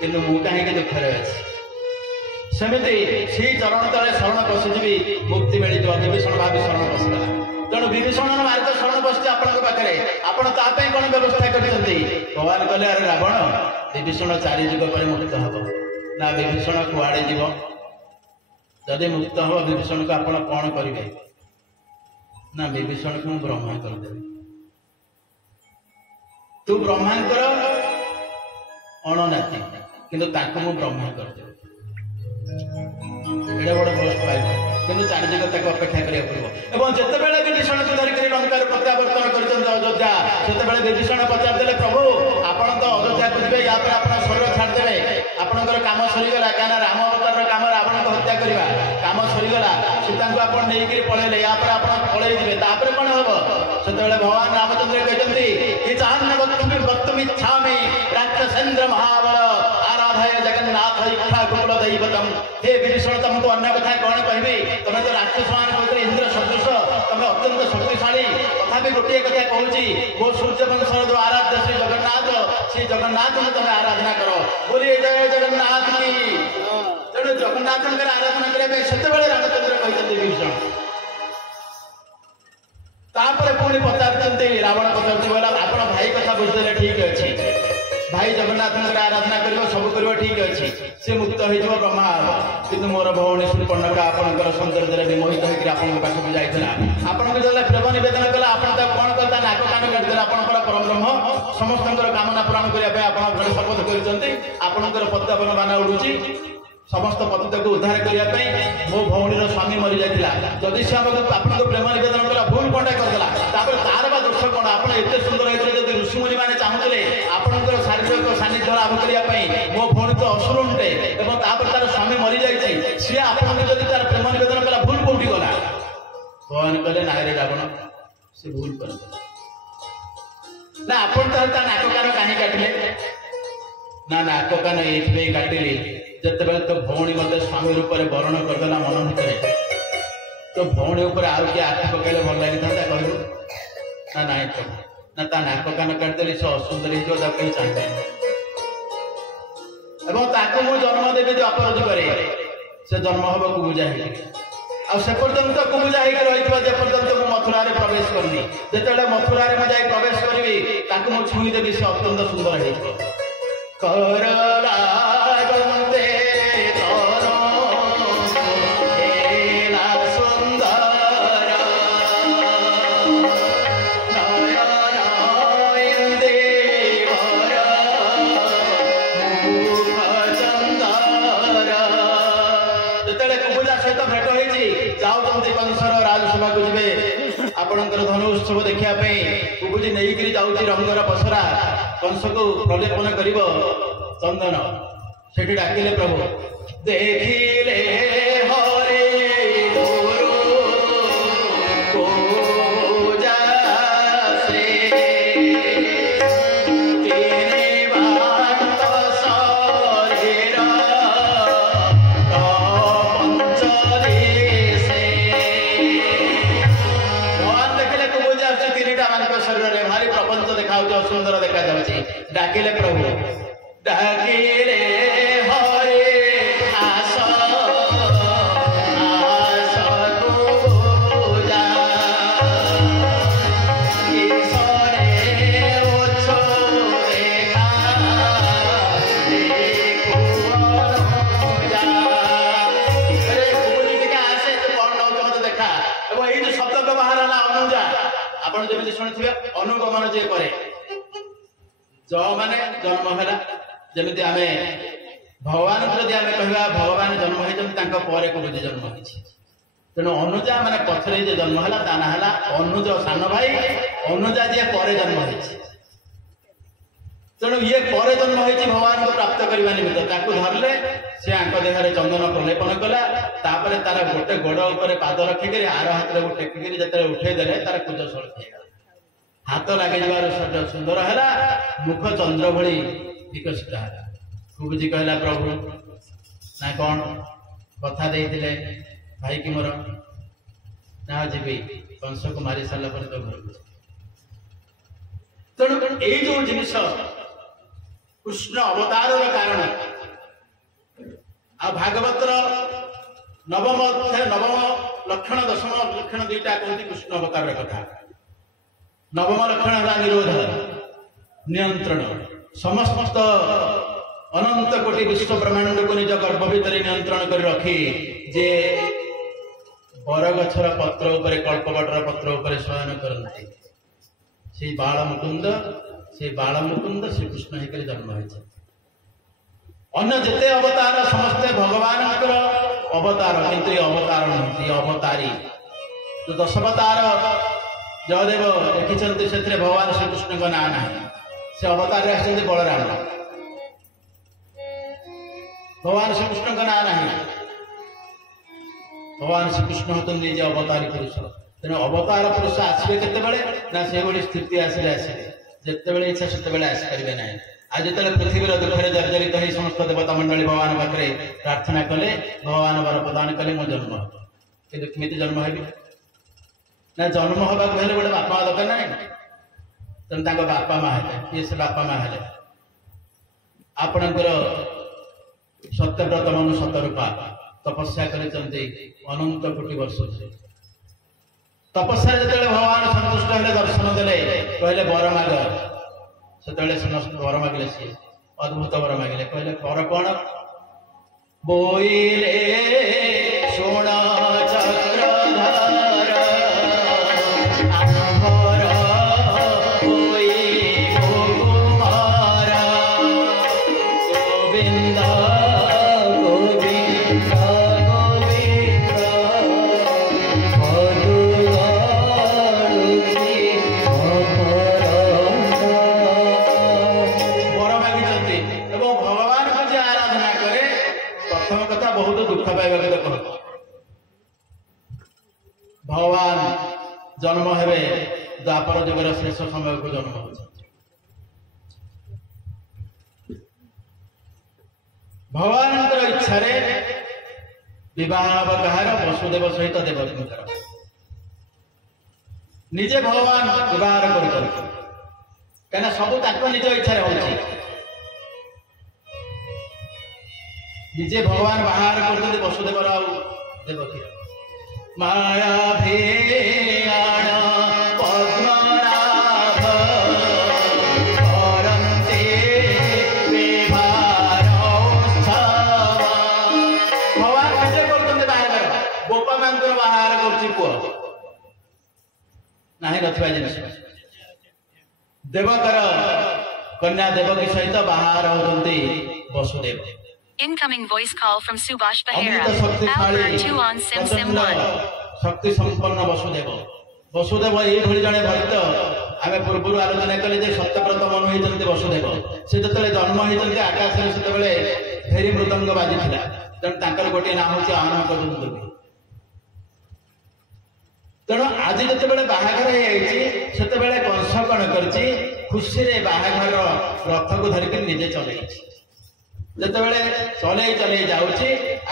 किंतु मु कहीं दुखरे अच्छी सेमती से चरण तले शरण पशिजी मुक्ति मिल विभीषण भावी शरण पशिगला तेणु विभीषण मार्ग शरण पशि आपण पाखे आपण कौन व्यवस्था कर भगवान कहले अरे रावण विभीषण 4 युग पर मुक्त हम ना विभीषण कुआड़े जीव जदि मुक्त हम विभीषण को आपण कौन करेंगे ना विभीषण को ब्रह्मा करदेवी तू ब्रह्मांकर अणनाती किंतु ताको मु ब्रह्मा करदेवी एडे बड़ पोस्ट पाइब किंतु 4 युग तक अपेक्षा करिया पड़ो एवं जेतेबेले विभीषण को धरिक लंकार प्रत्यावर्तन कर अयोध्या सेतेबेले विभीषण पचारदेले प्रभु आपण तो अयोध्या को जिबे या पर आपण शरीर छाड़देवे आपणकर काम सरीगला क्या राम अवतार काम रावण को हत्या करवा काम सरीगला सीता को आपण नहीं पलैले या पर आपण पलैई जिबे तापर कोन हबो सेतेबेले भगवान रामचंद्र कहते कि चाहन्न वक्तुम इच्छामि राक्षसेन्द्र महाबल आराधय जगन्नाथ इच्छा कुल दैवतम हे विभीषण तुमको अन्य कथा कौन कहबी तुम्हें तो राक्षस मान कहते इंद्र सदृश तुम अत्यंत शक्तिशाली तथापि गोटे कथा कहूँ मो सूर्य वंशर जो आराध्य श्री जगन्नाथ में तुम्हें आराधना करो बोलिए जय जगन्नाथ की तेणु जगन्नाथ आराधना करने से रामचंद्र कहते विभीषण तापर पुणी पचार रावण पचार आप भाई कथा बुझे ठीक अच्छे भाई जगन्नाथ आराधना कर सब कर ठीक अच्छे सी मुक्त हो ब्रह्मा कि मोर भौणी सुपर्णका आपंकर सौंदर्य विमोहित होकर आप पाखक जाइला आपको जो प्रेम नवेदन कला आप कौन कला नाक कान काटिदेला आपंकर परम ब्रह्म समस्त कामना पूरण करने आप शपथ कर पद्मवन बाण उड़ूची समस्त पतित को उद्धार करने मो भौणीर स्वामी मरी जाता जदि से आपको प्रेम नवेदन कला भूल कंटा करदेला तार बा दोष कौन आप एत सुंदर होते जब ऋषिमुनि मैंने चाहूले आपंकर शारीरिक सानिध्य लाभ करने मो भौणी तो असुरुटे और तार स्वामी मरी जाइए सी आपको जब तार प्रेम नवेदन कला भूल कौटी गला भगवान कहले ना रे रावण से भूल कर ना आप नाक कान कहीं काटिले ना नाक कान ये काटिली जिते तो भौणी मत स्वामी रूप में वर्ण करदेला मन भितर तो भौणी उपर आउ किए आखि पकड़े भल लगी था कहलु ना ना तो ना ता नाक कान काटिदेली से असुंदर हो कहीं चाहिए ताको मु जन्म देवी द्वापर जुगे से जन्म हम कुबुजा से पर्यंत कुबुजा होती पर्यंत मुझे मथुरा प्रवेश करनी जिते मथुरा मुझे प्रवेश करी मुझे छुईदेवी से अत्यंत सुंदर हो आपणकर धनु उत्सव देखापी कुबुजी नहीं जाऊँगी रंगर पसरा कंस को प्रलेपन कर चंदन से डाकिले प्रभु देखिले हरे सुंदर देखा जाऊँगी डाकिले प्रभु डाकिले हरे आस कुबुजा ईश्वरे ओछो देखा कुबुजा अरे कुबुजी टिके आसे तो कौन नौ मत देखा एवं ये जो शब्द व्यवहार है अनुजा आप जमी शुणी अनुगमन जे करे ज माने जन्म है जमी आम भगवान जदि आम कह भगवान जन्म होती कुबुजी जन्म हो तेणु अनुजा माने पथरे जो जन्म है ता ना है अनुज सान भाई अनुजा जी पर जन्म हो तेणु ये पर जन्म हो भगवान को प्राप्त करने निमित्त ताकू धरले से आंक देहरे चंदन प्रलेपन कला तापर तार गोटे गोड़ उपर पाद रखिक आर हाथ में टेकिक जो उठेदेले तार कुज सड़क हाथ लगे सुंदर है मुख चंद्र भली विकसित है कुबुजी कहला प्रभु ना कौन कथा देते भाई कि मोर ना जी कंस को मारी सारा पर तो घर तेणु ये जो जिन कृष्ण अवतार कारण आ भागवतर नवम लक्षण दशम लक्षण दुईटा कहती कृष्ण अवतार कथा। नवम लक्षण है निरोध नियंत्रण समस्त अनंत कोटि विश्व ब्रह्मांड को निज गर्भ भितर नियंत्रण कर रखी जे बरगछर पत्र उपरे कल्पवटर पत्र उपरे शयन करते से बाल मुकुंद श्री कृष्ण होकर जन्म हो। अन्य जिते अवतार समस्ते भगवान अवतार किंतु ये अवतार नहीं अवतारी तो दशावतार जयदेव देखी से भगवान श्रीकृष्ण का ना ना से अवतार आसते बलराम भगवान श्रीकृष्ण का ना ना भगवान श्रीकृष्ण होते निजे अवतारी पुरुष तेना अवतार पुरुष आसवे केतेबेले ना से बड़ी स्थिति आसले जितेबेले इच्छा से आसपारे ना आज जो पृथ्वीर दुखे जर्जरित हो समस्त देवता मंडली भगवान पाखे प्रार्थना कले भगवान वर प्रदान कले मो जन्म कि केमी जन्म हेबी ना जन्म हवा हेल्ले गोटे बापा दरकार ना तेणु बापा माँ है किए से बापा माँ है आपणकर सत्यव्रत मनु सतरूपा तपस्या करते अनंत कोटि वर्ष तपस्या जो भगवान संतुष्ट हेले दर्शन देले कहले वर माग से समस्त वर मागिले सी अद्भुत वर मागिले कहले वर कौन बोईले सोना चक्रधर आंभर बोई कुमार गोविंद गोविंद भगवान जन्म हेबे द्वापर जुगर शेष समय को जन्म हो भगवान इच्छा विवाह कहार वसुदेव सहित देवकीर निजे भगवान विवाह कर सब निज इच्छा हो निजे भगवान बाहर कर वसुदेवर आ देवकीर माया भेयाण पद्मनाभ करन्ते विवाहोत्सव भगवान निजे करते बाहार बोपा मांकर बाहार कर पुओ नहीं नथिबा जिनिस देवकर कन्या देवकी सहित बाहार होते Vasudev. Incoming voice call from Subhash Behera. Albert 2 on Sim Sim 1. शक्ति संपन्न वसुदेव वसुदेव ये जड़े भक्त आम पूर्व आलोचना कले सत्यव्रत मनु होती वसुदेव से जो जन्म होती आकाश में से भेरी मृदंग बाजी तेणु गोटे नाम हूँ आनंद दुंदुभी तेणु आज जो बाहाघर होते कंस कण कर खुशी बाहाघर रथ को धरिक निजे चल जितेबले चले चले जाऊँ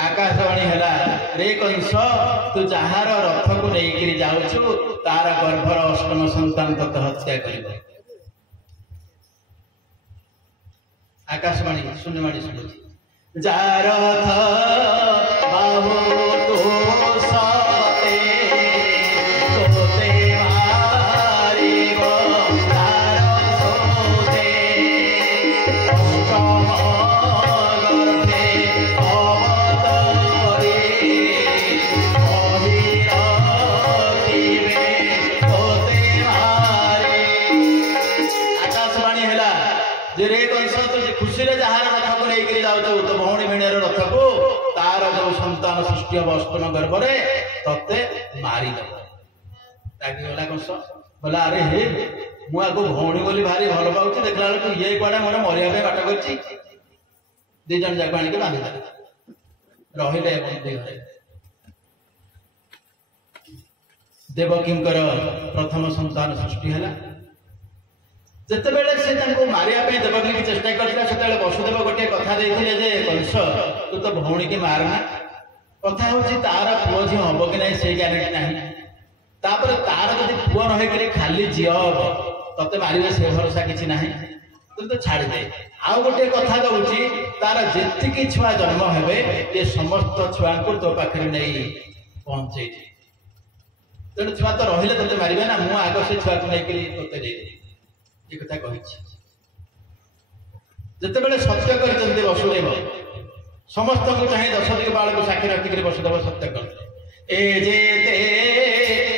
आकाशवाणी है रे कंस तू जार रथ को लेकिन जाऊँ तार गर्भर अष्टम संतान तत हत्या कर आकाशवाणी शून्यवाणी शुणुची जार रथ बाहु तो सते तोते मारिब तार सोते अष्टम खुशी जार रथ को लेकर जाऊ तो भौणी भिणर रथ को तार जो संतान सृष्टि हम अष्टम गर्भ ते मारिदेला कंस बोला अरे हे मुझे भौणी बोली भारी भल पाऊँ देखला बेलू ये कड़े मोर मरिया बाट कर दी जन जाक आणिक बांधि रही घरे देवकींकर प्रथम संतान सृष्टि है जितेबले से मारिया देवकी की चेष्टा करते वसुदेव गोटे कथा देते कंस तू तो भौणी की मारना कथा हूँ तार पुओ झी हम कि ना से ग्यारंटी ना तार जब पुओ न खाली झील हम ते मारे से भरोसा किसी ना तो छाड़ी दे आउ गोटे कथा दउची तार जेतिकी छुआ जन्म हेबे ये समस्त छुआ को तो पाखरे नहीं पहुंचे तेणु छुआ तो रहिले तते मारिबे ना मु आग से छुआ को नहीं तते दे ये कथा कहिछि जते बेले सत्य करचंदे वसुदेव समस्त को चाहे 10 दिग बाल को साक्षी रखिक वसुदेव सत्य कर ए जेते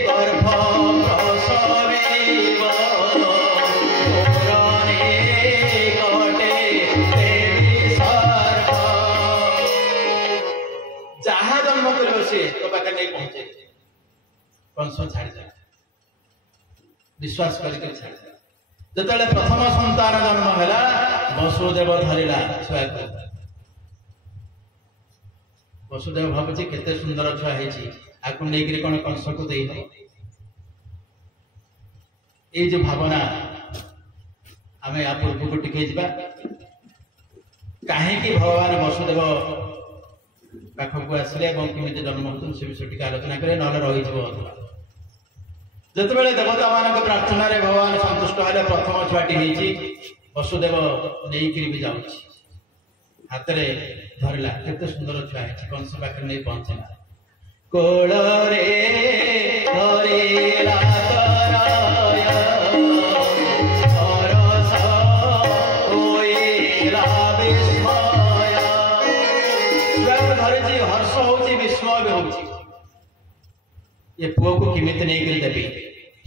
गर्भ प्रसवेव जहाँ जन्म कर तो पाखे नहीं पहुंचे कंस छाड़ी जाए विश्वास करके छाड़ी जाए जिते प्रथम संतान जन्म है वसुदेव धरला छुआ को वसुदेव भावुची केते सुंदर छुआ है आपको नहीं कौन कंस को दे ये जो भावना आम या पूर्व को टिके कहीं भगवान वसुदेव पाखक आसिले केमी जन्म हो से विषय टी आलोचना करें ना रही जिते बड़े देवता मान प्रार्थना भगवान संतुष्ट हेले प्रथम छुआटी वसुदेव नहीं भी जाऊँ हाथ में धरला केते सुंदर छुआ है कंस पाखे नहीं पहुंचला कोल हर्ष होची विस्मय भी होची ये पुओ को किमित नहीं कर देबी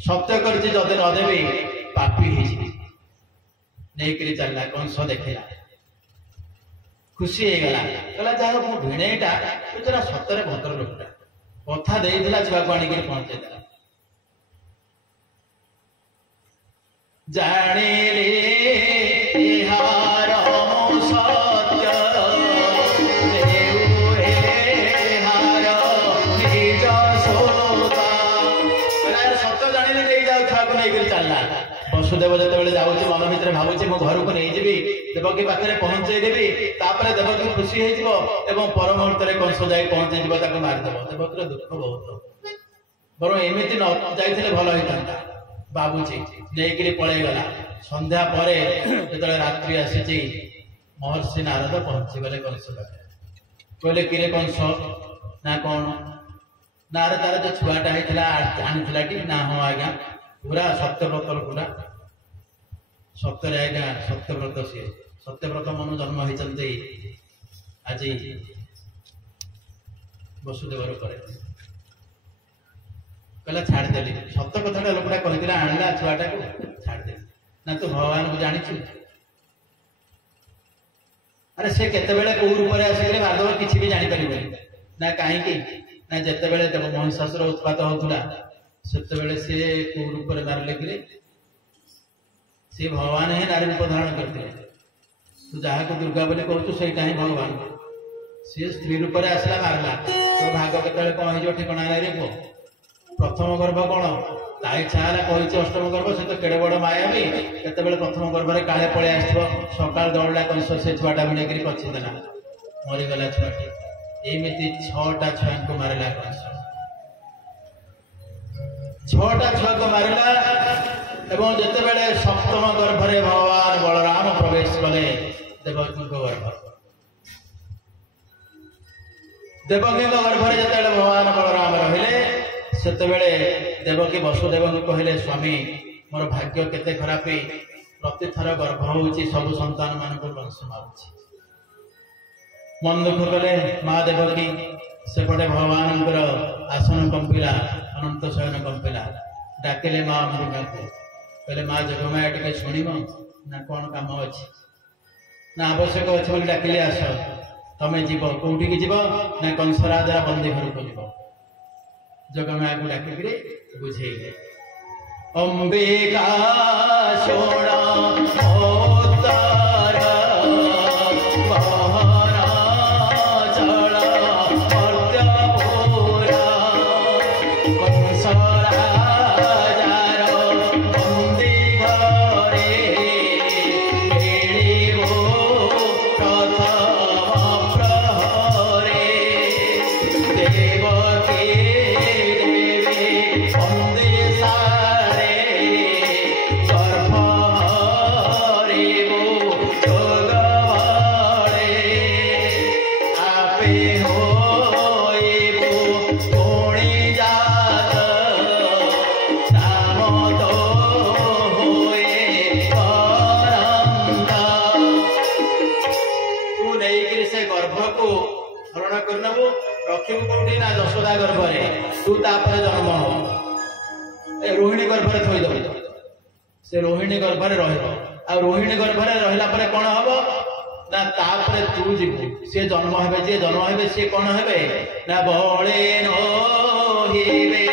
सत्य करछि जदे न देबी पापी हिछि नहीं करी चलला कंस देखला खुशी हो गला कहला जा मो भिणेटा तुरा सतरे भद्र लोकटा कथा देइला छुआ को आनी के पहुंचे देला जानिले इहार सत्य देउरे हार निज सोता सत्य जानिले नहीं जाऊ छुआ को नहीं कर चलला वसुदेव जो जाऊँगी मन भितर भावुची मो घर को नहीं जी देवकी पाखे पहुंचे देवी तापर देवकी खुशी हो पर मुहूर्त में कंस जाए पहुंचे मारिदेव देवकीर दुख बहुत बर एमती न जाइए भल होता बाबुची नहीं पलैगला संध्या पर जो रात्रि आसी महर्षि नारद पहुंची गले कंस पाखे कहले किरे कंस ना कौन ना तार जो छुआटा होता आनी कि ना हाँ आज्ञा पूरा सत्यव्रत पूरा सत्य आज्ञा सत्यव्रत सी सत्यव्रत मन जन्म होती आज वसुदेव रूप कहला छाड़देली सत्य कथा लोकटा कहला आणला छुआटा को छाड़देली ना तू भगवान को जानी अरे से केतेबेले को रूप में आसिक माधव किसी भी जापर ना कहीं ना जितेबले महिषासुर उत्पात होता सेतेबेले सी को रूप में मारिले कि सी भगवान ही नारी रूप धारण करते तू जहाँ को दुर्गा बोली कहूँ से भगवान सी स्त्री रूप में आसला मारला तो भाग केत कौन हो ठिकना नहीं कह प्रथम गर्भ कौन ता इच्छा है कही अष्टम गर्भ से तो केड़े बड़ माया भी केत प्रथम गर्भ में काले पलि आस सका दौड़ा कंस से छुआटा भिड़े पचिदेला मरीगला छुआटी एमती 6टा छुआ को मारला कंस 6टा छुआ को मारला एवं जितेबले सप्तम गर्भ में भगवान बलराम प्रवेश कले देवकी गर्भ देवकी गर्भ में जिते भगवान बलराम रहिले सेतेबेले देवकी वसुदेव को कहले स्वामी मोर भाग्य केते खराब प्रतिथर गर्भ होउची सब संतान मान को वंश मारुची मन दुख कले माँ देवकी सेपटे भगवान आसन कंपिला अनंत शयन कंपिला डाकिले माँ अम्बिका को कहले माँ जगमाया टे शुण ना कौन काम अच्छी ना आवश्यक अच्छे बोली डाकिले आस तमें जीव कौटी जीव ना कंसराज बंदी घर को जीव जगमाया को डाकिक बुझे अंबिका सोना Devo नहीं से गर्भ को हरण करनबु रखिबु कोठी ना यशोदा गर्भरे तू तापर जन्म हो रोहिणी गर्भरे थोई दबु से रोहिणी गर्भरे रहबो आ रोहिणी गर्भरे रहला परे कोन हबो ना तापर तू जीवु से जन्म हेबे जे जन्म हेबे से कोन हेबे ना बळे नो हिबे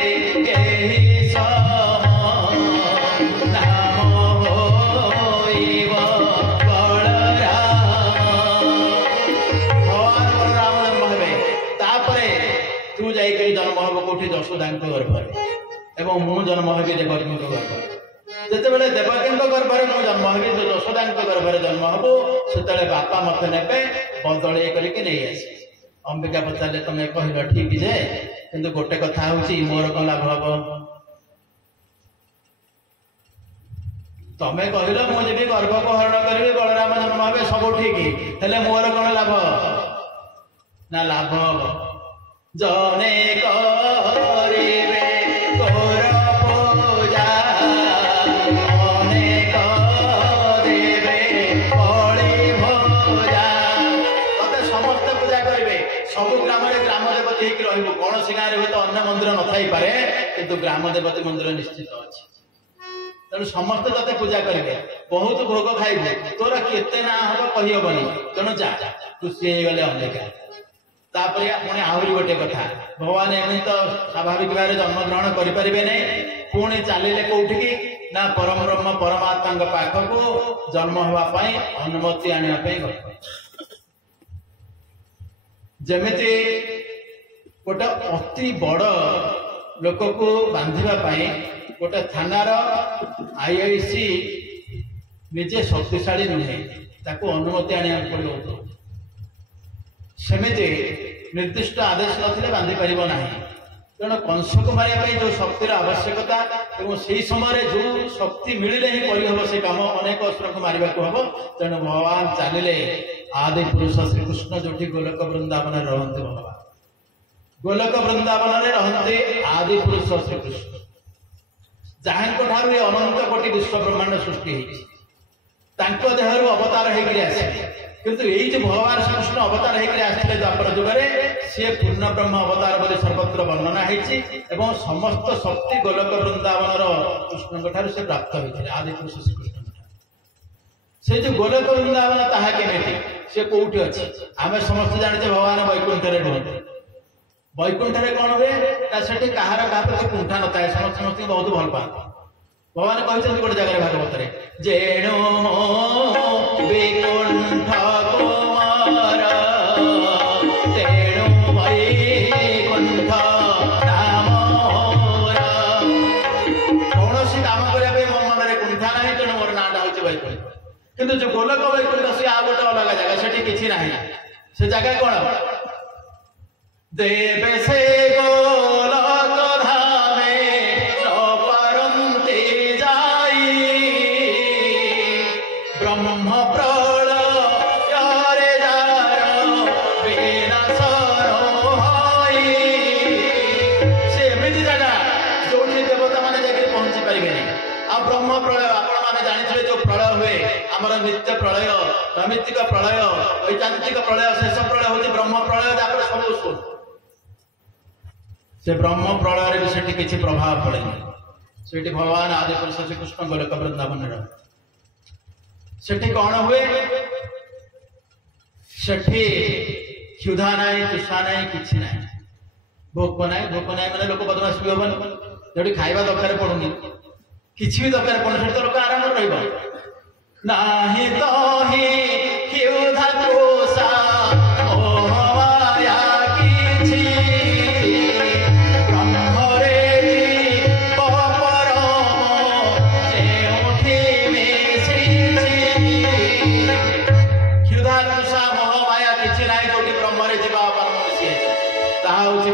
केहि जन्म हम कौटी यशोदा गर्भरे एवं मु जन्म हेबी देवकी गर्भरे जिते बड़े देवकी गर्भरे मु जन्म हेबी यशोदा गर्भरे जन्म हबो से बापा मत ने बदल करके नहीं आसी अंबिका पचारे तुम कहल ठीक जे किंतु गोटे कथा हूँ मोर कौन लाभ हम तमें कहल मुझे गर्भ को हरण करी बलराम जन्म हे सब ठीक है मोर कौन लाभ ना लाभ हम जने करिबे तोर पूजा अनेक देवे बलि भोजा तते समस्त पूजा करिबे सब ग्राम देवती होकर रहिबो कौन सी गाँव में तो अन्य मंदिर न थाई पारे किंतु ग्राम देवती मंदिर निश्चित अच्छी तेणु समस्त तते पूजा करेंगे बहुत भोग खाइबे तोर केते ना हम कही हेबनी तेणु जा खुशी हो गले अंबिका तापर पुणी आहरी गोटे कथा भगवान एमती तो स्वाभाविक भाव जन्म ग्रहण करें नहीं पुणी चलिए कौटिकी ना परम ब्रह्म परमात्मा पाखक जन्म होगापाई अनुमति आने जमिति गोटे अति बड़ लोक को बांधापी गोटे थानार आईआईसी निजे शक्तिशाली नुहे ताको अनुमति आने पड़ो सेमिति निर्दिष्ट आदेश नथिले बांधि परिबो नाही तेणु कंस को मारिया जो शक्तिर आवश्यकता और से समय जो शक्ति मिले ही करहब से कम अनेक अस्त्र को मारे हम तेणु भगवान चलिए आदि पुरुष श्रीकृष्ण जो गोलक वृंदावन रहते भगवान गोलक वृंदावन रहते आदि पुरुष श्रीकृष्ण जहाँ अनंत कोटि विश्व ब्रह्मांड सृष्टि देहर अवतार होकर आसे किंतु यही जो भगवान श्रीकृष्ण अवतार होकर आसते द्वापर जुगे सी पूर्ण ब्रह्म अवतार बोली सर्वत्र वर्णना होती समस्त शक्ति गोलक वृंदावन कृष्ण से प्राप्त होते आदि पुरुष श्रीकृष्ण से जो गोलक वृंदावन ताहा केमिति से कौटी अच्छी आम समस्त जाने भगवान वैकुंठ रुहते वैकुंठ कौन हुए ना से कहार क्या प्रति कुंठा न था समस्त समस्त बहुत भल पाते भगवान कहते गोटे जगह भागवत जेणु वैकुंठ कुमार तेणु वैकुंठ नाम कौन सी काम करने मो मन में कुंठा ना तेणु मोर नाटा हूँ वैकुंठ किंतु जो गोलक वैकुंठ सी आ गोटे अलग जगह से किसी ना से जगह कौन देवे से गोलक धामे ब्रह्म प्रलय सेमती जगह जो देवता मैंने जाकर पहुंची पारे आ ब्रह्म प्रलय आपने जानते जो प्रलय हुए आमर नित्य प्रलय नैमित्तिक प्रलय ऐकांतिक प्रलय शेष प्रलय हूँ ब्रह्म प्रलय सब से ब्रह्म प्रलय भी से किसी प्रभाव पड़े से भगवान आदि पुरुष श्रीकृष्ण गोलक वृंदावन सेठी कौन हुए सेठी क्षुधा ना तृष्णा ना कि ना भोक ना मैंने लोक बदमाश भी हबन जो खाଇବା दरकार पड़ुनी किसी भी दरकार पड़ुनी तो लोक आराम रहा तो ही क्षुधा तृषा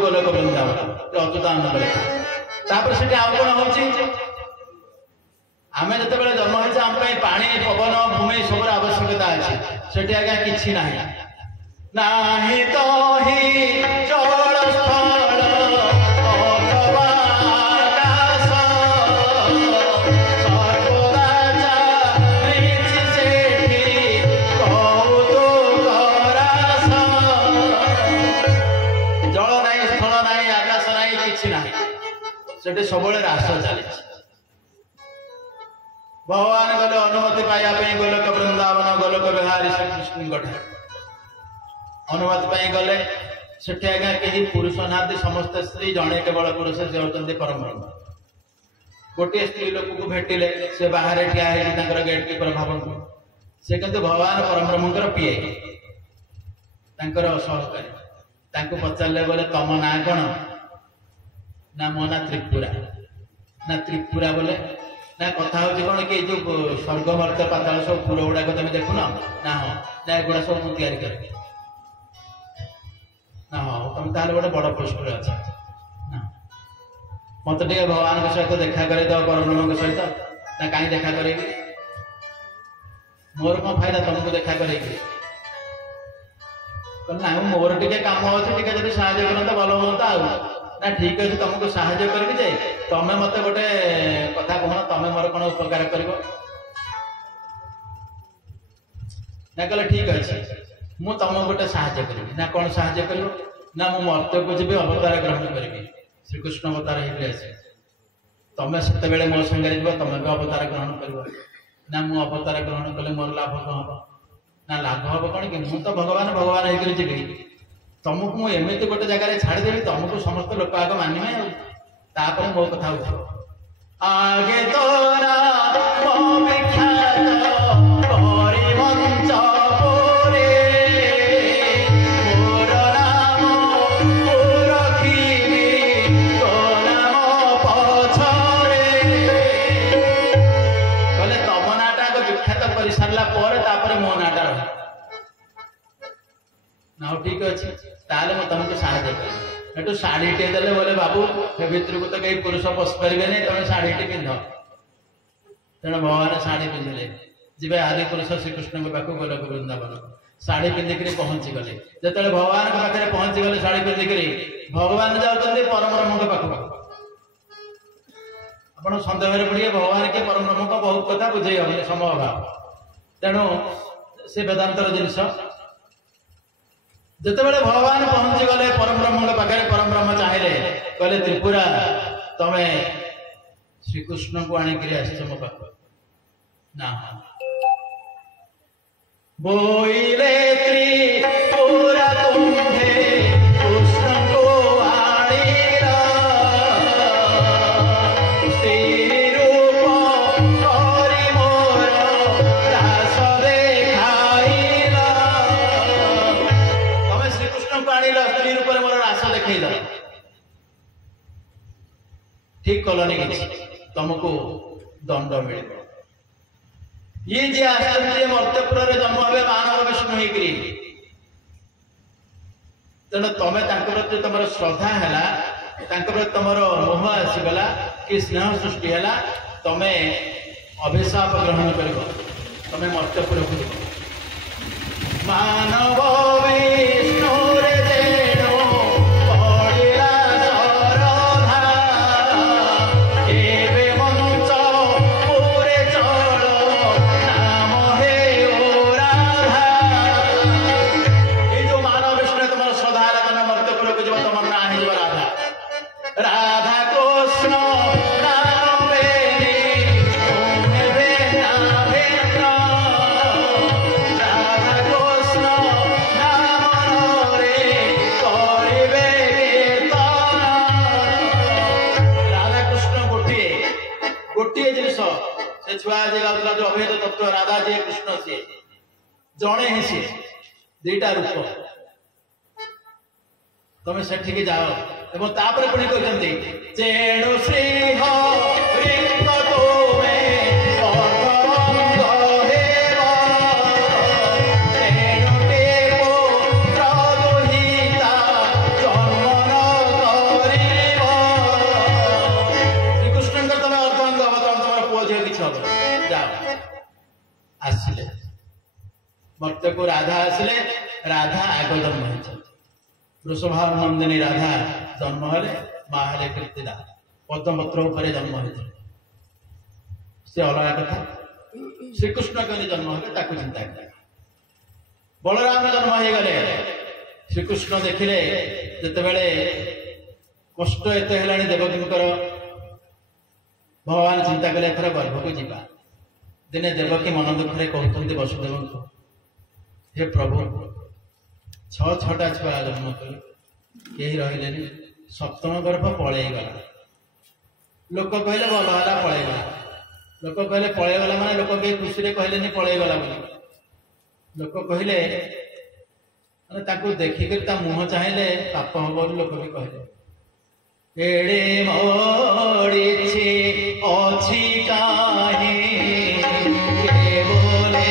गोलक वृंदावन अच्युतानंद से कौन हो आम जो जन्म हो आम पानी पवन भूमि सब आवश्यकता अच्छी से आज्ञा कि ना तो ही जल स्थल सर्वदा सेठी सब रास चली भगवान गले अनुमति पाइबा गोलोक वृंदावन गोलोक बिहारी श्रीकृष्ण अनुमति पाई गले सेठी आज्ञा कहीं पुरुष ना समस्त स्त्री जड़े केवल पुरुष से होती परम ब्रह्म गोटे स्त्री लोक को भेटिले से बाहर ठिया गेट कीपर भावନ୍ତୁ से किंतु भगवान परम ब्रह्मकर पीए सहकारी पचारे बोले तम ना कौन ना मो ना त्रिपुरा बोले ना कथा हूँ कौन कि जो स्वर्ग मर्त्य पाताल सब पुर गुड़ाक तुम देखुन ना हाँ ना एगुड़ा सब मुझे या ना हाँ तुम ताल गोटे बड़ पोस्ट अच्छा मत भगवान सहित देखा कर परम सहित ना कहीं देखा कर मोर कौन फायदा तुमको देखा कर ना मोर टे कम अच्छे जब साहय करता भल हाँ ना ठीक अच्छे तुमको साहय करी जे तुम्हें मत गोटे कथा कहना तुम्हें मोर कौन उपकार कर कहले ठीक अच्छे मुझे तुमको गोटे साहय करी ना कौन साहय कर ना मु मर्त्य को जी अवतार ग्रहण करी श्रीकृष्ण अवतार होते तुम्हें से मो संगे जी तुम्हें भी अवतार ग्रहण कर ना मु अवतार ग्रहण कले मोर लाभ कौन हम ना लाभ हम कौन कि मुझे तो भगवान भगवान होकर जी तुमको मुझे एमती गोटे जगह छाड़देवी तुमको समस्त लोक आग मानवे तापर मो कथा उठ आगे तो ठीक अच्छे तुमको साहय कर शाढ़ी टे दे बोले बाबू से भितर को तो कहीं पुरुष पशि पारे तुम शाढ़ी टे पिंध तेणु भगवान शाढ़ी पिंधिले जी आदि पुरुष श्रीकृष्ण पाक गोलोक वृंदावन शाढ़ी पिंधिक पहुंची गले जो भगवान पाखे पहुंची गले शाढ़ी पिंधिक भगवान जाऊँच परम ब्रह्म पाख आप सन्देह पड़े भगवान के परम ब्रह्म को बहुत कथा बुझे हम समय अभाव तेणु से वेदांतर जिनस जितेबाला भगवान पहुंची गले परम ब्रह्म पाखे परम ब्रह्म चाहिए कहले त्रिपुरा तमें श्रीकृष्ण को आणिक मो पाख ना बोइले त्रिपुरा तुम्हे कृष्ण को आणिला श्री रूप करि मोर रास देखाइला तमें श्रीकृष्ण को आणिला स्त्री रूप मोर रास देखैला ठीक कलनी कि तुमको दंड मिले ये जे आश्चर्य मर्त्यपुर जन्म हे मानव विष्णु होकर तेणु तुम प्रति तुम श्रद्धा है प्रति तुम मोह आसीगला कि स्नेह सृष्टि है तुम अभिशाप ग्रहण कर तुम मर्त्यपुर को मानव विष्णु जो अभेद तत्व राधा जी कृष्ण सी जड़े ही सी दीटा रूप तुम से जाओ एवं तापर पुणी कहते चेणु श्री आसिले भक्त को राधा आसिले राधा आग जन्म वृषभाव नंदिनी राधा जन्म हेले माँ हेले कीर्तिदा पद्मपत्र उपर जन्म होते से अलग कथा श्रीकृष्ण कहीं जन्म हेले ताकू चिंता कर बलराम जन्म हो गले श्रीकृष्ण देखिले जिते कष्ट एत है देवकींकर भगवान चिंता कले एथर गर्भ को जीवा दिने देवकी मन दुखे कहते वसुदेव को हे प्रभु 6-6टा छुआ जन्म कले कहीं रही सप्तम गर्भ पलैगला लोक कहले भलहला पलैगला लोक कहले पलैगला माने लोक कहीं खुशी कहले पलैगला लोक कहले देखिक मुह चाहिए पाप हम बोली लोक भी कहले एड़े मोड़ी अच्छी काहे बोले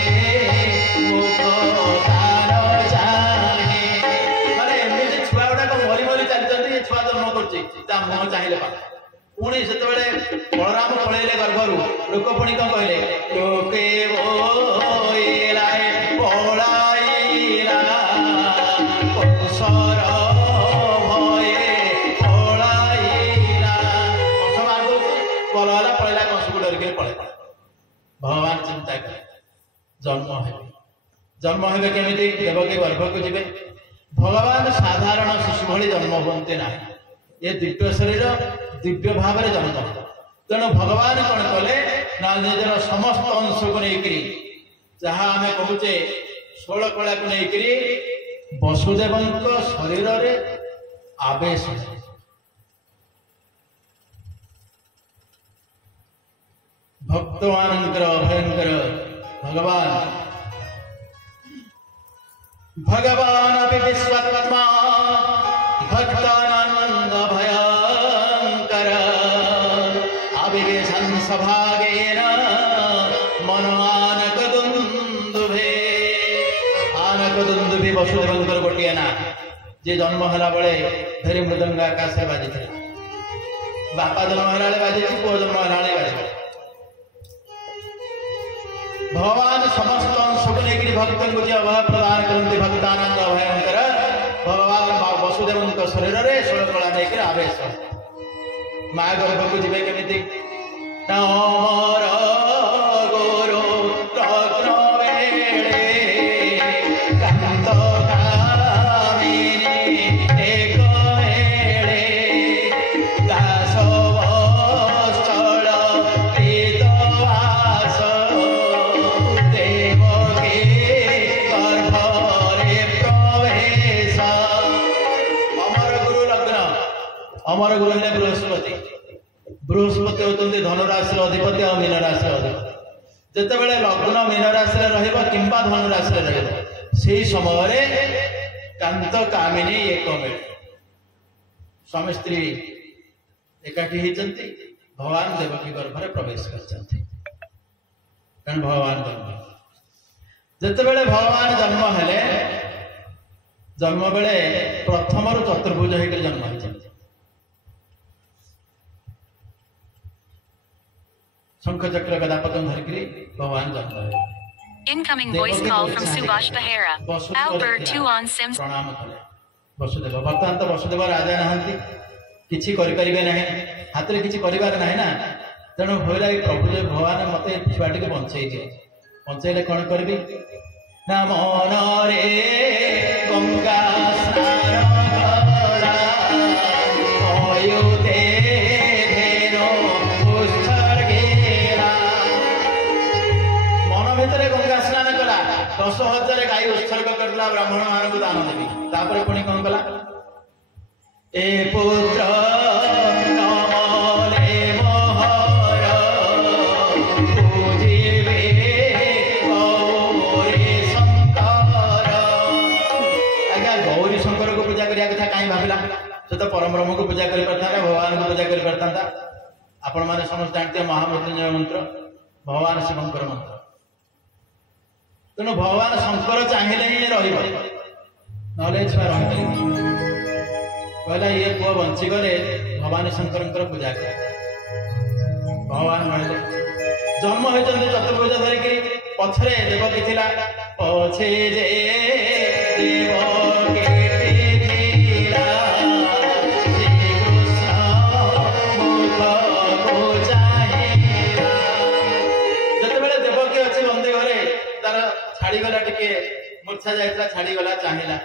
माने एमती छुआ गुड़ाक मरी मरी चलते छुआ जन्म कर मुह चाहिए पाप पुणी से बलराम पलैले गर्भरू लोक पुणी कौन कहले लोके भगवान चिंता कर जन्म हे केमी देवकी गर्भ को जी भगवान साधारण शिशु भली जन्म हुए ना ये दिव्य शरीर दिव्य भाव में जन्म तेणु भगवान कौन कले ना निजर समस्त अंश को लेकर जहाँ आम कहचे 16 कला को लेकर वसुदेव शरीर रे आवेश भक्तवानंकर भयंकर भगवान अभी विश्वात्मा भक्तानंद भयंकर अभिवेशन सभागेन मनोआनक दुंदुभे आनक दुंदुभे वसुदेवंकर गोटिए ना जे जन्म हला बळे फेरी मृदंग आकाश बाजी बापा जन्म हला बाजी पुओ जन्म हला बाजी भगवान समस्त अंश को लेकर भक्तों को अभय प्रदान करते भक्तानंद भयंकर भगवान वसुदेव शरीर रे 16 कला लेकर आवेश माँ गर्भ को जीवे केमिति नमर गुरु रत्न वेणे कांत कामिनी एक वेणे दास वत्सल प्रीतवास अमर गुरु है बृहस्पति बृहस्पति होते धनुराशि अधिपति और मीन राशि अधिपति जिते लग्न मीन राशि रहा धनुराशि रही समय कांत कामिनी एक मिले स्वामी स्त्री एकाठी होती भगवान देवकी गर्भ में प्रवेश कर भगवान जन्म जिते भगवान जन्म हेले जन्म बेले प्रथम रु चतुर्भुज होकर जन्म होती शंख चक्र गदा पद्म धरिकी भगवान जन्म है Incoming voice call from Subhash Behera. Albert 2 on Sims. प्रणाम कले वसुदेव बर्तमान तो वसुदेव राजा नहांती किछि करि परिबे नाही हाथ रे किछि करिबार नाही ना तेणु होइला प्रभु जे भगवान मते छुआटी के बंचै दिए बंचैले कोन करबी ना मन रे गंगा स्नान करा अयुते धेनो उत्सर्गेरा मन भितरे गंगा स्नान कला 10,000 गाई उत्सर्ग करला ब्राह्मण मानक दान देवी तापर पुणी कौन कला ए पुत्र नमले मोहर पूजिबे गौरी शंकर आज्ञा गौरी शंकर को पूजा करिया कथा काई भाबिला से तो परम ब्रह्म को पूजा करि परथांता भगवान को पूजा करि परथांता आपण माने समस्त जानते महामृत्युंजय मंत्र भगवान शिवंकर मंत्र तेणु भगवान शंकर चाहिए ही रही छुआ रही कहला ये पुआ बंची गले भगवान शंकर पूजा कर भगवान कहले जन्म होती चतुर्भुज धरिकी पछरे देवकी थिला पछे जे देवकी थिला श्रीकृष्ण मुख को चाहिला जतबेले देवकी अछि बंदी घरे तार छाड़ी गला टिके मूर्छा जाइतला छाड़ी गला चाहिला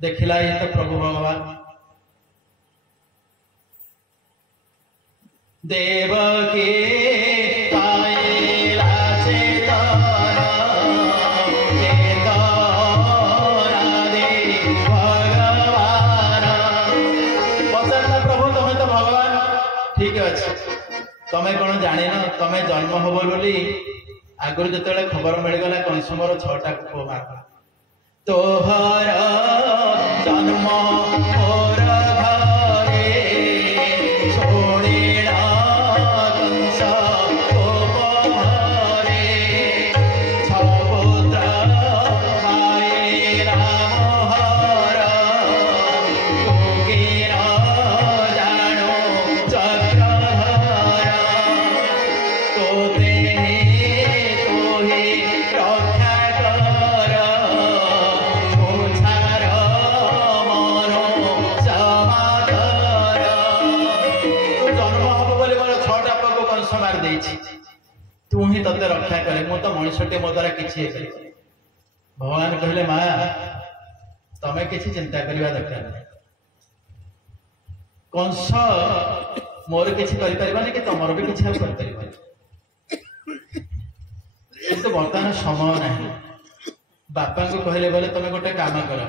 देखिला ये तो प्रभु भगवान देवकी पाइला चेतन चेतनादि भगवान पचारला प्रभु तमें तो भगवान ठीक अच्छे तमें कौन जान तमें जन्म हब बोली आगुरी जो खबर मिलगला कंसुमर 6टा पुओ मार तोहर जन्म मोर घरे शोणिला कंस कोपरे छपुत्र पाइला मोहर कोकिर जानो चक्रधर तोते रक्षा कर छार मन समाधर तू जन्म हब बोली मोर 6टा पुओ कंस मार देछि तू ही तते रक्षा करे मु तो मनुष्यटे मो द्वारा किछि भगवान कहले माँ तमें किछि चिंता करवा दरकार नहीं कंस मोर किछि करि परिबानी कि तमर भी किछि कर परिबानी किंतु बर्तमान समय नहीं बापा को कहले बोले तुम गोटे काम कर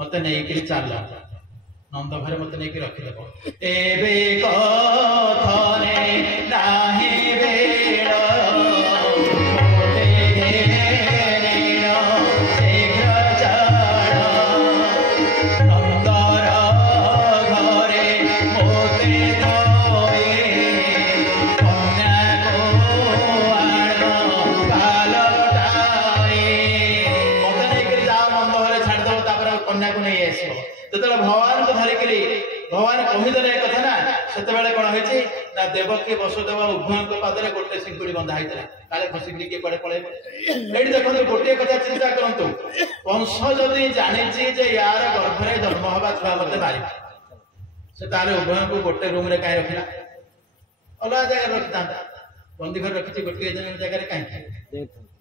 मत नहीं चल नंद घर मत नहीं रखिदेव एबे कथने नाही बेड़ शीघ्र चढ़ नंदर घरे मोते थोए कन्या को आण कालटाए मत नहीं जाओ नंद घरे छाड़देव तापर कन्या को नहीं आसो जो भगवान को धरिकी भगवान कहीदेले एक कथा ना से कौन होती ना देवकी वसुदेव उभय पादे गोटे सिंकुड़ी बंधा होता काले खसिकी किए कड़े पड़े ये देखो गोटे कथा चिंता करूँ कंस जदि जानी यार गर्भरे जन्म हवा छुआ मत मार से उभय को गोटे रूम रे कहीं रखिला अलग जगह रखी था बंदी घर रखी गोटे जगह कहीं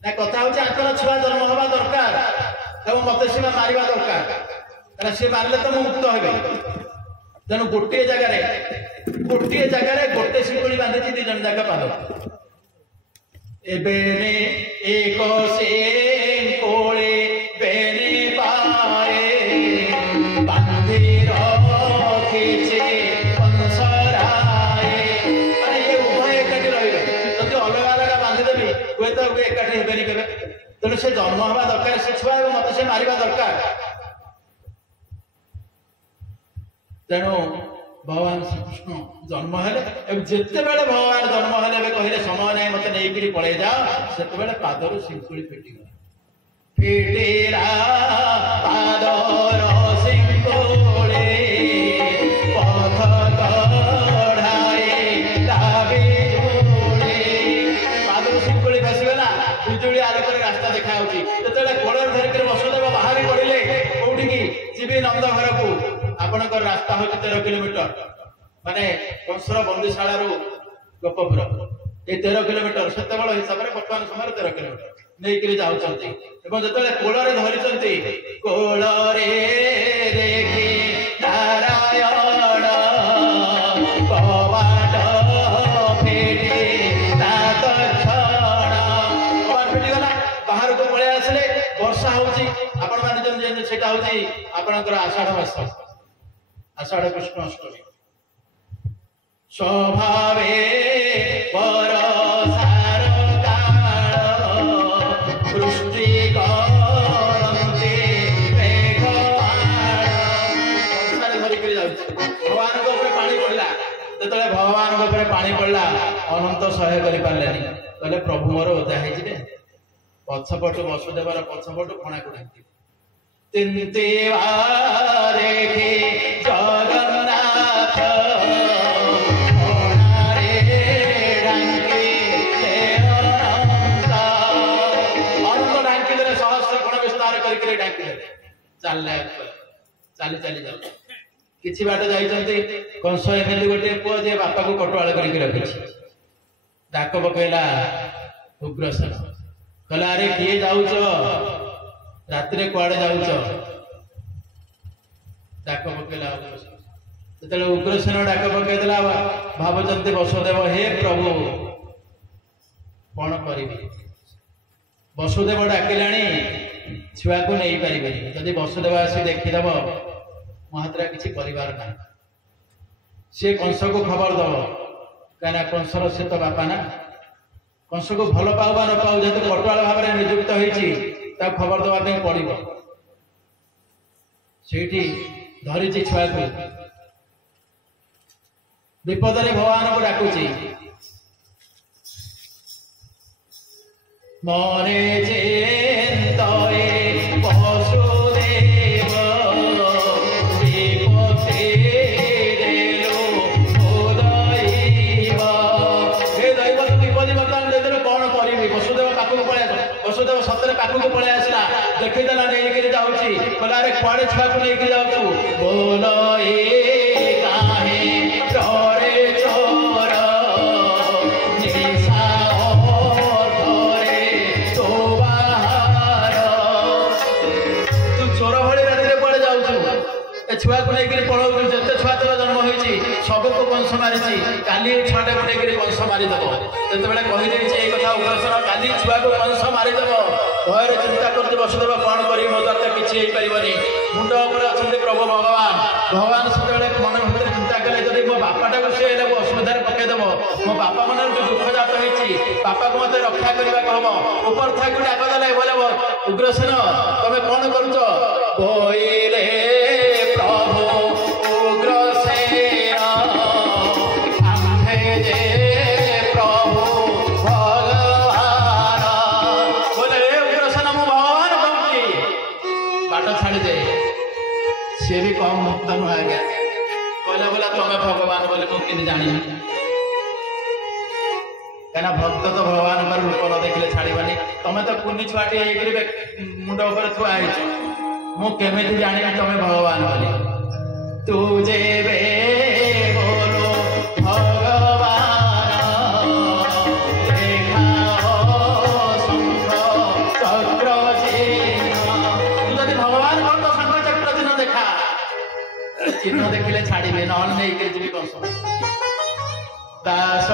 ना कथा हूँ आंकर छुआ जन्म हवा दरकार मत सीमा मारिबा दरकार सी मारे तो मुक्त हे तेणु गोटे जगार गोटे शिकुड़ी बांधी 2 जन जाक पाद एक से कोले बेने पाए बांधी रखिछे कंसराए माने ये उभय एकाठी रहिबे जदि अलग अलग बांधीदेवी हुए तो एकाठी हेबेनी केबे तेणु से जन्म हवा दरकार से छुआ मत से मारिबा दरकार तेणु भगवान श्रीकृष्ण जन्म है जिते बड़े भगवान जन्म है कहले समय नहीं मत नहीं पड़े जाओ से पादर शिंकुड़ी फिटिगला फिटिला पादर शिंकुड़ी पथ कढ़ाए दाबी जोड़े पादर शिंकुड़ी फसीगला बिजुली आलोक रास्ता देखा जो कोड़ धरिक वसुदेव बाहरी पड़े कौटी जीवी नंद घर को आपणकर रास्ता हूँ 13 किलोमीटर माने कंसर बंदीशाला गोपपुर ये 13 किलोमीटर से हिसाब से बर्तमान समय 13 किलोमीटर नहीं जाऊँगी जो कोल धरी कोल देखी नारायण कबाट फिटी फिटिगला बाहर को पलि आसिले वर्षा होची आपण माने सेटा होची आपणकर आषाढ़ मास आषाढ़ कृष्ण अष्टमी स्वभावे बरसार काल वृष्टि करन्ति मेघमाळ धरिक भगवान पानी पड़ला जो भगवान पानी पड़ला अनंत सहाय करें कहले प्रभु मोर ओदा है पछपट वसुदेवर पछपट फणा को ढांकी देखी जगन्नाथ अनंत ढांकी सहस्र गुण विस्तार करके ढांकी चल चली चली जाऊ किसी बाट जाइए कंस एमती गोटे पुओ जे बापा को कटुआल करके रखी डाक पकईला उग्रसेन कहला अरे किए जाऊच रात कुआड़े जाऊच डाक पकईला जो उग्रसेन डाक पकईदेला भावुंट वसुदेव हे प्रभु कौन करी वसुदेव डाकिला छुआ को नहीं पारे जदि वसुदेव आसी देखीदेव मो हाथ किसी कर ना सी कंस को खबर दब कहीं कंसर से तो बापा ना कंस को भल पाऊ न पाऊ जेहतु कटुआल भाव में नियुक्त होती खबर दवाई पड़ो से धरी छुआ को विपद भगवान को डाकुची मरे चेतये वसुदेव विपत्ति देलो उदयव हे दैव तू विपत्ति बर्तमान देदेलु कौन करी वसुदेव पाखक पलि वसुदेव सतरे पाखक पलि आसला देखीदेला नहीं जाऊँगी कहला अरे कुआड़े छुआ को लेकर जाऊँ बोल छुआ को लेकर पढ़ाऊ जिते छुआ तेरा जन्म होती सबको कंस मारी काली छुआटा को लेकर कंस मारिदेव जिते कहीदे ये कथा उग्रसेन काली छुआ को कंस मारिदेव भयर चिंता करते वसुदेव कौन करी मो द्वारा किसी हो पारे मुंड उपर अच्छा प्रभु भगवान भगवान से मन भर चिंता कले जब मो बापाटा को सी असुविधा पकईदेव मो बापा मन जो दुख जात होती बापा को मत रक्षा करने हम ऊपर था डाकदेला बोले उग्रसेन तुम कौन करुच बोले सी भी कम मुक्त नुह आज्ञा कहला बोला तुम्हें भगवान बोले मुझे जानी कहीं भक्त तो भगवान रूप न देखले छाड़बानी तुम्हें तो कुनी छुआटी मुंड उपर थुआ मुझे जानी तुम्हें भगवान बोले तू जे बोलो भगवान भगवान देखा चिन्ह देखिले छाड़े नल नहीं जी कंस दास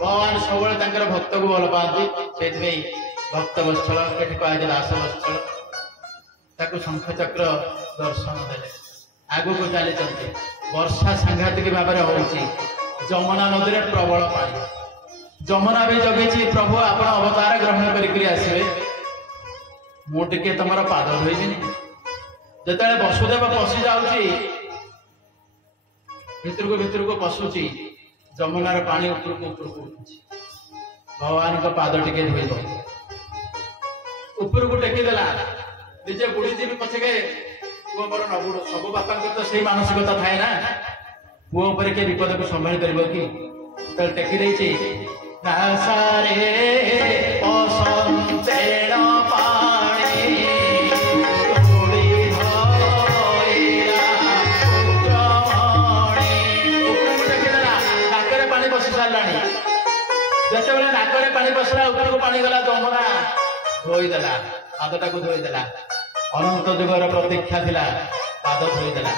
भगवान सब भक्त को भल पाती से भक्त वत्सल ये कहुए दास वत्सल ताकू शंख चक्र दर्शन देले आगू को चली चलते वर्षा सांघातिक भाव में होची जमुना नदी में प्रबल पानी जमुना भी जगी प्रभु आप अवतार ग्रहण करके आसवे मुझे तुम पाद धोबी जो वसुदेव पशि जाऊँगी भितर को पशुची जमुनार पानी उपरको उठुची भगवान का पाद टिके धोब उपरको टेकीदेला निजे बुड़ी जी पछके पुओ मोर न बुड़ सब बापा तो से मानसिकता थाए ना पुओ पर के विपद को संभाल कर कि टेकी रही नाकरे पानी बसी सारा जिते बड़े नाकरे पानी बसला उपरको पानी गला जमुना धोईदेला पादटा को धोईदेला अनंत जुगर प्रतीक्षा थिला पाद धोईदेला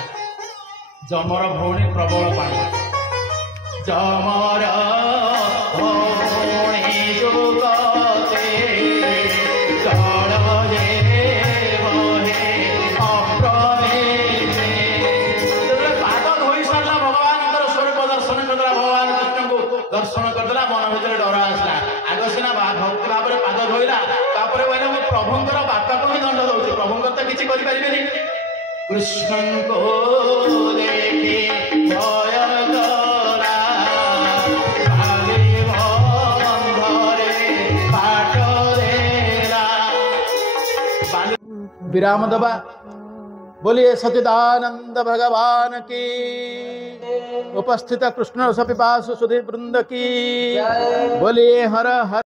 जमर भौणी प्रबल पानी जमर भौणी जुगते जल जे बहे अप्रमेय पाद धोई सारा भगवान स्वरूप दर्शन करदेला भगवान कृष्ण को दर्शन करदेला मन भर डर आसला आग सीना भक्ति भाव में पाद धोईला कहले मो प्रभुंर बापा को ही दंड दौर प्रभुंर तो किसी करें कृष्ण को देखी भय कला पाट देला विराम दबा बोलिए सच्चिदानंद भगवान की उपस्थित कृष्ण सपिपासु सुधि वृंद की बोलिए हर हर